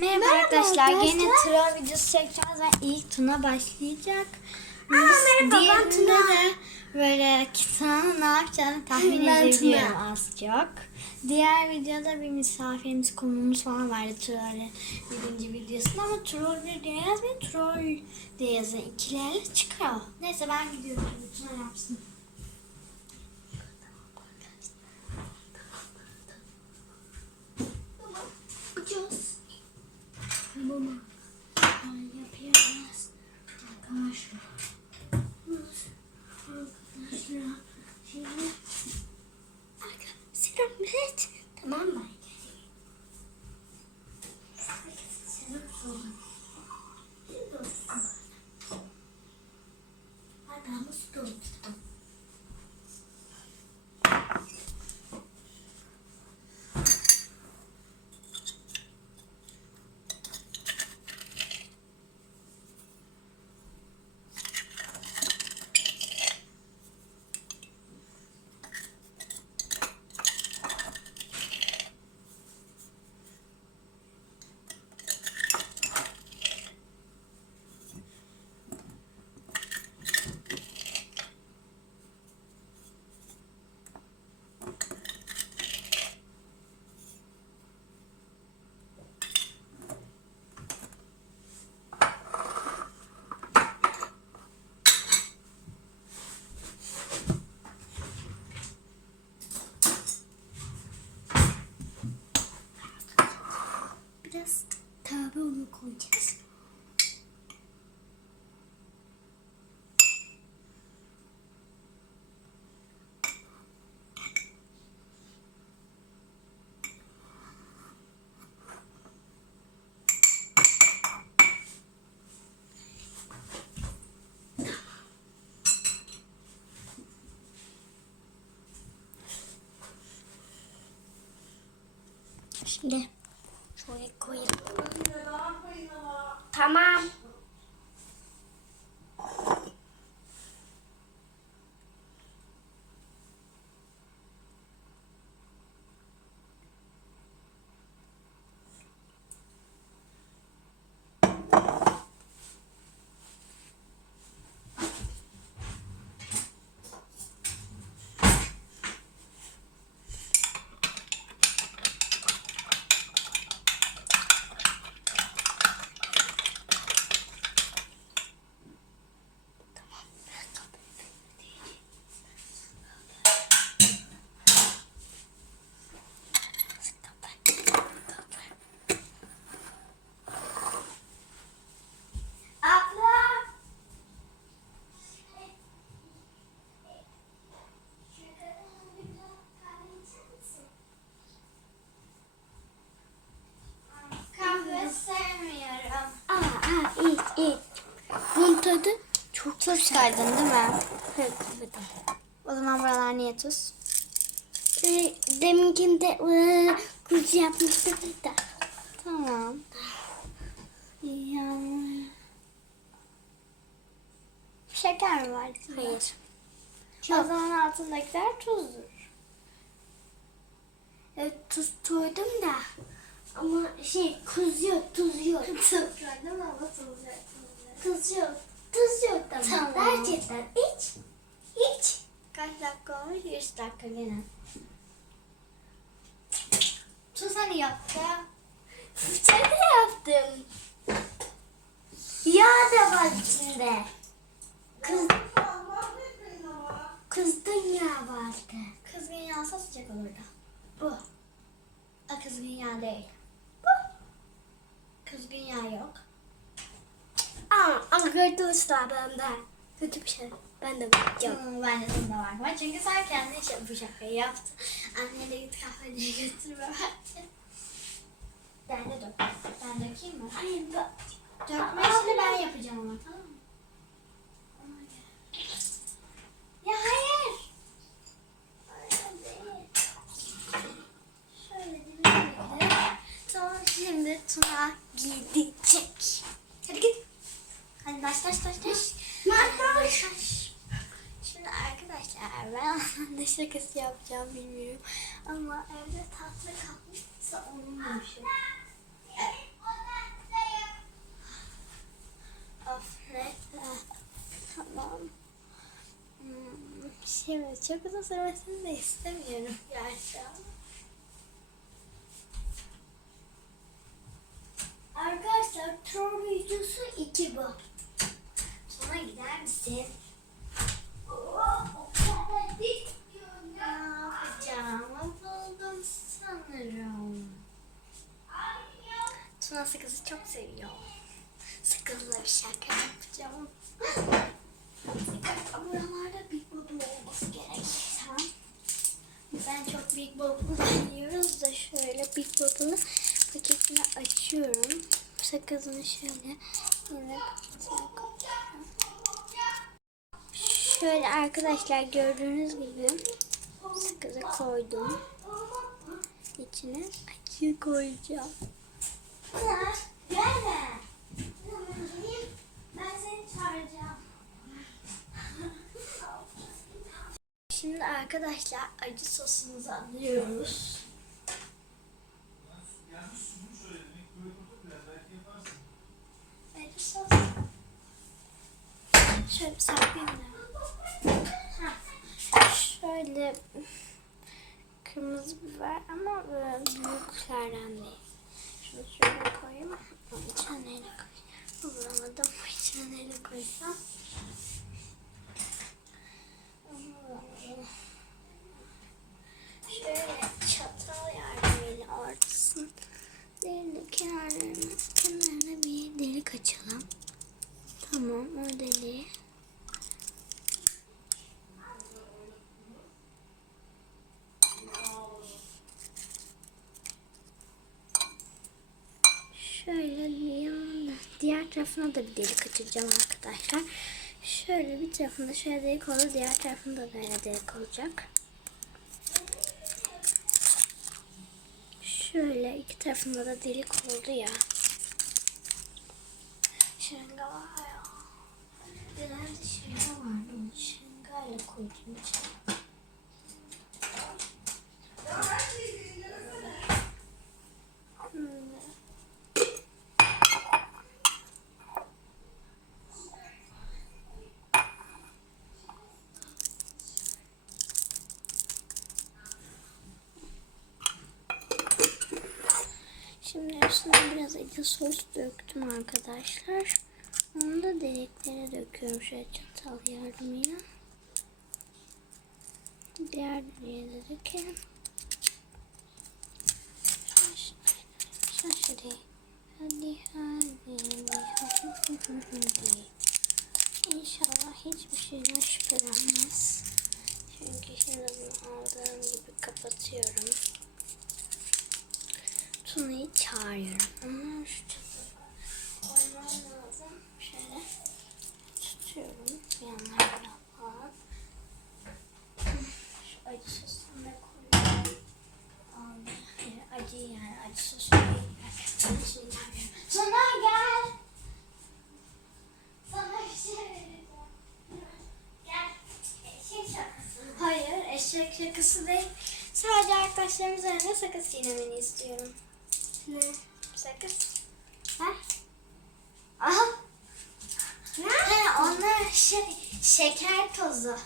Merhaba, Merhaba arkadaşlar. arkadaşlar. Yine troll videosu çekeceğiz ve ilk Tuna başlayacak. Aa, merhaba, ben Tuna. de böyle Tuna ne yapacağını tahmin Ben edebiliyorum Tuna. az çok. Diğer videoda bir misafirimiz konuğumuz falan vardı Troll'ün birinci videosunda ama Troll bir diye yazmayın Troll diye yazın ikilerle çıkıyor. Neyse ben gidiyorum. Tuna yapsın. Baba. Yapıyoruz. Arkadaşlar. Arkadaşlar. Şimdi Selam evet. Tamam mı? Biraz tabi onu koyacağız. Şimdi şöyle koyayım. Tamam. Tuz kaydın değil mi? Evet, evet. O zaman buralar niye tuz? Ee, deminkinde ee, kuzu yapmıştık da. Tamam. Yani... Şeker mi var? Hayır. O zaman altındakiler tuzdur. Evet, tuz koydum da. Ama şey kuz yok, tuz yok. Tuz koydum ama tuz yok. Tuz yok. Tuz yok tamam. Tamam. Gerçekten iç. İç. Kaç dakika olmuş? 3 dakika gene. Tuz hani yaptı? Fırçayla yaptım. Yağ da var içinde. Kız, kızdın yağ vardı. Kızgın yağsa sıcak olurdu. Bu. O kızgın yağ değil. Kızgın yağ yok. Aa, arkadaşlar benden. Kötü bir şey. Ben de yapacağım. Hmm, ben de bunda var. Ama Çünkü sen kendi işe bu şakayı yaptın. Anne de git kahveye götürme bence. Ben de dök. Ben dökeyim mi? Hayır bak. Dökme işini ben yapacağım ama tamam mı? Ya hayır. Şöyle. Tamam şimdi Tuna gidecek. Hadi git. Hadi baş baş baş baş. Marş. Şimdi arkadaşlar ben aslında şakası yapacağım bilmiyorum. Ama evde tatlı kalmışsa onu yemişim. Şey. of neyse. Tamam. Hmm, şimdi çok uzun sürmesini de istemiyorum gerçi Arkadaşlar troll videosu 2 bu. Sona gider misin? Çok seviyor. Sakızla bir şaka yapacağım. Buralarda Big Bubble olması gerek. Ben çok Big Bubble yiyoruz da şöyle Big Bubble'ı paketini açıyorum. Sakızını şöyle yine. Şöyle arkadaşlar gördüğünüz gibi sakızı koydum. İçine acı koyacağım. Şimdi arkadaşlar acı sosumuzu alıyoruz. Acı sos. Şöyle bir. Şöyle kırmızı biber ama büyüklerden değil. Şunu şöyle koyayım. İçine neyle koyacağım? Bulamadım. İçine neyle koysam? Şöyle çatal yardımıyla ortasını değil de kenarlarına, kenarına bir delik açalım. Tamam o deliği. Şöyle yanına, diğer tarafına da bir delik açacağım arkadaşlar. Şöyle bir tarafında şöyle delik olur, diğer tarafında da böyle delik olacak. Şöyle iki tarafında da delik oldu ya. Şırınga var ya. Genelde şırınga vardı. Şırıngayla koydum içine. Hmm. Şimdi üstüne biraz acı sos döktüm arkadaşlar. Onu da deliklere döküyorum şöyle çatal yardımıyla. Diğer deliğe de dökelim. Şaşırı. Hadi hadi hadi hadi. İnşallah hiçbir şeyden şüphelenmez. Çünkü şimdi bunu aldığım gibi kapatıyorum. Tuna'yı çağırıyorum. Ama şu koymam lazım. Şöyle tutuyorum. Yanlarına falan. Şu acı sosunu da koyuyorum. Acı yani. Acı sosu. Tuna gel. Sana bir şey. Gel. Eşek şakası. Hayır, eşek şakası değil. Sadece arkadaşlarımız arasında sakız çiğnemeni istiyorum. Ne? Sakız. Ver. Aha. Ne? He, onlar şey, şeker tozu.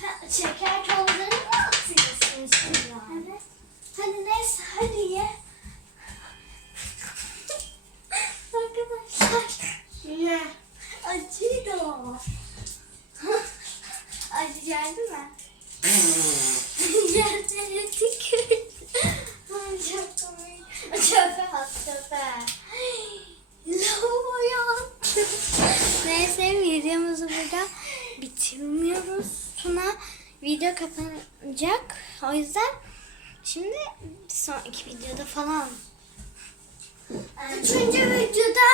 Ha, şeker tozlarını mı atıyorsun şimdi? Evet. Hadi neyse hadi ye. Arkadaşlar. Ne? Acıydı o. Acı geldi mi? Yerlere tükürdü. Videomuzu burada bitirmiyoruz. Tuna video kapanacak. O yüzden şimdi sonraki videoda falan. Üçüncü videoda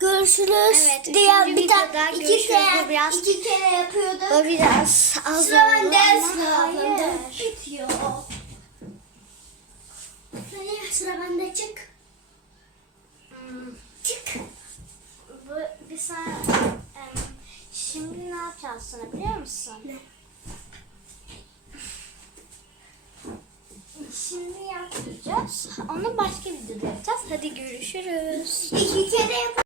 görüşürüz. Evet, üçüncü bir tane iki kere, biraz- iki kere yapıyorduk. O biraz az Sıra oldu bende, ama sıra hayır. Bitiyor. Hadi sıra bende çık. Hmm, Çık. Bu bir sana şimdi ne yapacağız sana biliyor musun? Ne? Şimdi yapacağız. Onu başka videoda yapacağız. Hadi görüşürüz. İki kere yap.